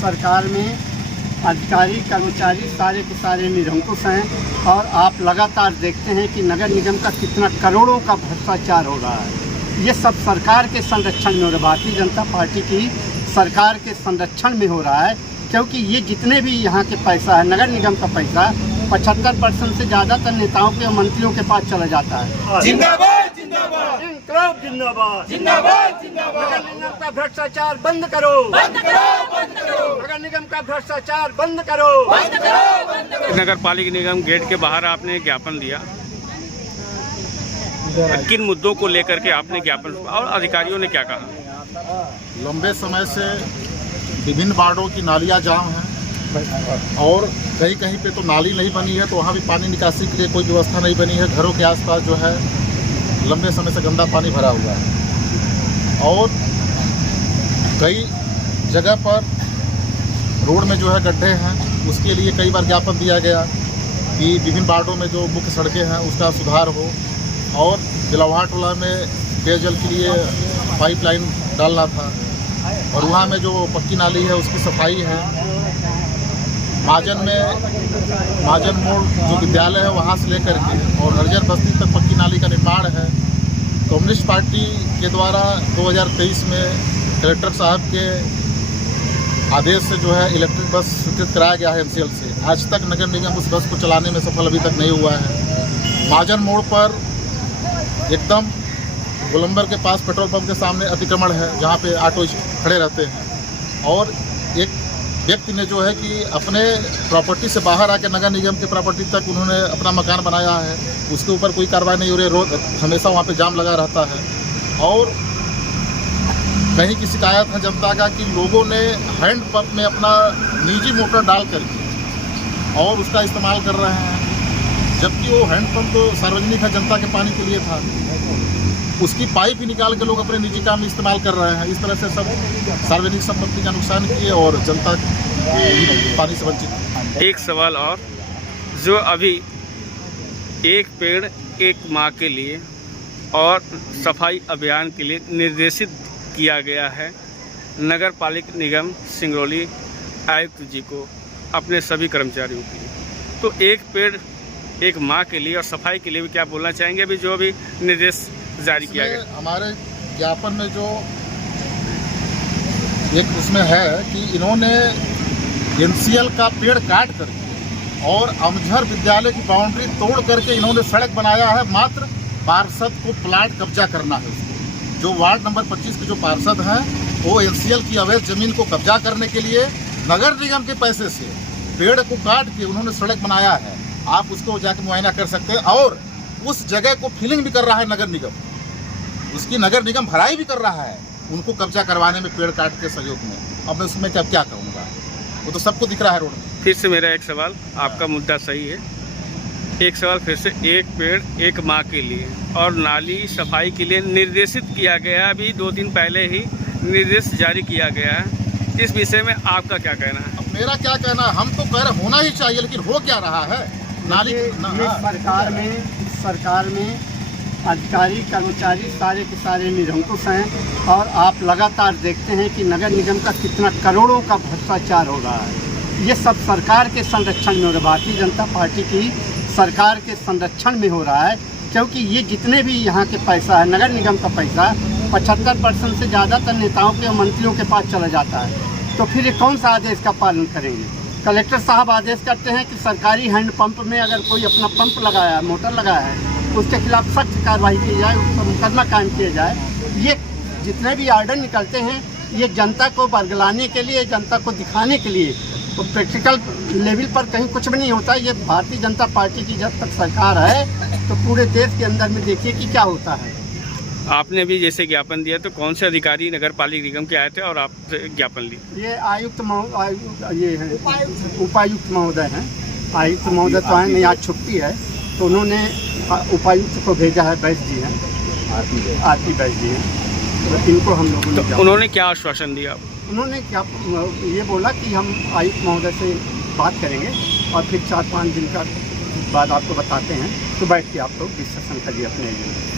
सरकार में अधिकारी कर्मचारी सारे के सारे निरंकुश हैं और आप लगातार देखते हैं कि नगर निगम का कितना करोड़ों का भ्रष्टाचार हो रहा है। ये सब सरकार के संरक्षण में हो रहा है, भारतीय जनता पार्टी की सरकार के संरक्षण में हो रहा है, क्योंकि ये जितने भी यहाँ के पैसा है, नगर निगम का पैसा 75% से ज़्यादातर नेताओं के और मंत्रियों के पास चला जाता है। जिंदाबाद जिंदाबाद इंकलाब जिंदाबाद जिंदाबाद जिंदाबाद। नगर निगम का भ्रष्टाचार बंद करो, बंद करो बंद करो, नगर निगम का भ्रष्टाचार बंद करो, बंद करो बंद करो। नगर पालिका निगम गेट के बाहर आपने ज्ञापन दिया, किन मुद्दों को लेकर के आपने ज्ञापन और अधिकारियों ने क्या कहा? लंबे समय से विभिन्न वार्डों की नालियां जाम हैं और कहीं कहीं पे तो नाली नहीं बनी है, तो वहाँ भी पानी निकासी के लिए कोई व्यवस्था नहीं बनी है। घरों के आसपास जो है लंबे समय से गंदा पानी भरा हुआ है और कई जगह पर रोड में जो है गड्ढे हैं, उसके लिए कई बार ज्ञापन दिया गया कि विभिन्न वार्डों में जो मुख्य सड़कें हैं उसका सुधार हो और जिलावाड़ टोला में पेयजल के लिए पाइपलाइन डालना था और वहाँ में जो पक्की नाली है उसकी सफाई है। महाजन मोड़ जो विद्यालय है वहाँ से लेकर के और हरजर बस्ती तक पक्की नाली का निर्माण है। कम्युनिस्ट पार्टी के द्वारा 2023 में कलेक्टर साहब के आदेश से जो है इलेक्ट्रिक बस स्वीकृत कराया गया है एनसीएल से। आज तक नगर निगम उस बस को चलाने में सफल अभी तक नहीं हुआ है। महाजन मोड़ पर एकदम गोलंबर के पास पेट्रोल पंप के सामने अतिक्रमण है जहाँ पे ऑटो खड़े रहते हैं और एक व्यक्ति ने जो है कि अपने प्रॉपर्टी से बाहर आके नगर निगम के प्रॉपर्टी तक उन्होंने अपना मकान बनाया है, उसके ऊपर कोई कार्रवाई नहीं हो रही। रोज हमेशा वहाँ पे जाम लगा रहता है और कहीं की शिकायत है जनता का कि लोगों ने हैंड पंप में अपना निजी मोटर डाल करके और उसका इस्तेमाल कर रहे हैं, जबकि वो हैंड पंप तो सार्वजनिक है, जनता के पानी के लिए था। उसकी पाइप ही निकाल के लोग अपने निजी काम में इस्तेमाल कर रहे हैं। इस तरह से सब सार्वजनिक संपत्ति का नुकसान किए और जनता पानी से वंचित। एक सवाल और, जो अभी एक पेड़ एक माह के लिए और सफाई अभियान के लिए निर्देशित किया गया है नगर पालिका निगम सिंगरौली आयुक्त जी को अपने सभी कर्मचारियों के लिए, तो एक पेड़ एक माह के लिए और सफाई के लिए भी क्या बोलना चाहेंगे? अभी जो अभी निर्देश जारी किया गया हमारे ज्ञापन में जो एक उसमें है कि इन्होंने एनसीएल का पेड़ काट करके और अमझर विद्यालय की बाउंड्री तोड़ करके इन्होंने सड़क बनाया है। मात्र पार्षद को प्लाट कब्जा करना है। उसको जो वार्ड नंबर 25 के जो पार्षद हैं वो एनसीएल की अवैध जमीन को कब्जा करने के लिए नगर निगम के पैसे से पेड़ को काट के उन्होंने सड़क बनाया है। आप उसको जाके मुआयना कर सकते हैं और उस जगह को फिलिंग भी कर रहा है नगर निगम, उसकी नगर निगम भराई भी कर रहा है उनको कब्जा करवाने में पेड़ काट के सहयोग में। अब मैं उसमें क्या कहूँगा, वो तो सबको दिख रहा है रोड में। फिर से मेरा एक सवाल, आपका मुद्दा सही है, एक सवाल फिर से, एक पेड़ एक माह के लिए और नाली सफाई के लिए निर्देशित किया गया, अभी 2 दिन पहले ही निर्देश जारी किया गया है, इस विषय में आपका क्या कहना है? अब मेरा क्या कहना है, हम तो कह रहे होना ही चाहिए, लेकिन हो क्या रहा है नाली सरकार में अधिकारी कर्मचारी सारे के सारे निरंकुश हैं और आप लगातार देखते हैं कि नगर निगम का कितना करोड़ों का भ्रष्टाचार हो रहा है। ये सब सरकार के संरक्षण में हो रहा है, भारतीय जनता पार्टी की सरकार के संरक्षण में हो रहा है, क्योंकि ये जितने भी यहाँ के पैसा है, नगर निगम का पैसा 75% से ज़्यादातर नेताओं के और मंत्रियों के पास चला जाता है। तो फिर ये कौन सा आदेश का पालन करेंगे? कलेक्टर साहब आदेश करते हैं कि सरकारी हैंड पंप में अगर कोई अपना पंप लगाया है, मोटर लगाया है, उसके खिलाफ सख्त कार्रवाई की जाए, उस पर मुकदमा कायम किया जाए। ये जितने भी आर्डर निकलते हैं ये जनता को बरगलाने के लिए, जनता को दिखाने के लिए, तो प्रैक्टिकल लेवल पर कहीं कुछ भी नहीं होता। ये भारतीय जनता पार्टी की जब तक सरकार है तो पूरे देश के अंदर में देखिए कि क्या होता है। आपने भी जैसे ज्ञापन दिया, तो कौन से अधिकारी नगर पालिका निगम के आए थे और आपसे ज्ञापन लिए? ये ये है उपायुक्त महोदय हैं। आयुक्त महोदय तो हैं नहीं, आज छुट्टी है, तो उन्होंने उपायुक्त को भेजा है। बैस जी हैं, आरती बैस जी हैं, तो इनको हम लोगों ने तो उन्होंने क्या आश्वासन दिया? उन्होंने क्या ये बोला कि हम आयुक्त महोदय से बात करेंगे और फिर 4-5 दिन का बाद आपको बताते हैं, तो बैठ के आप लोग डिस्कशन करिए अपने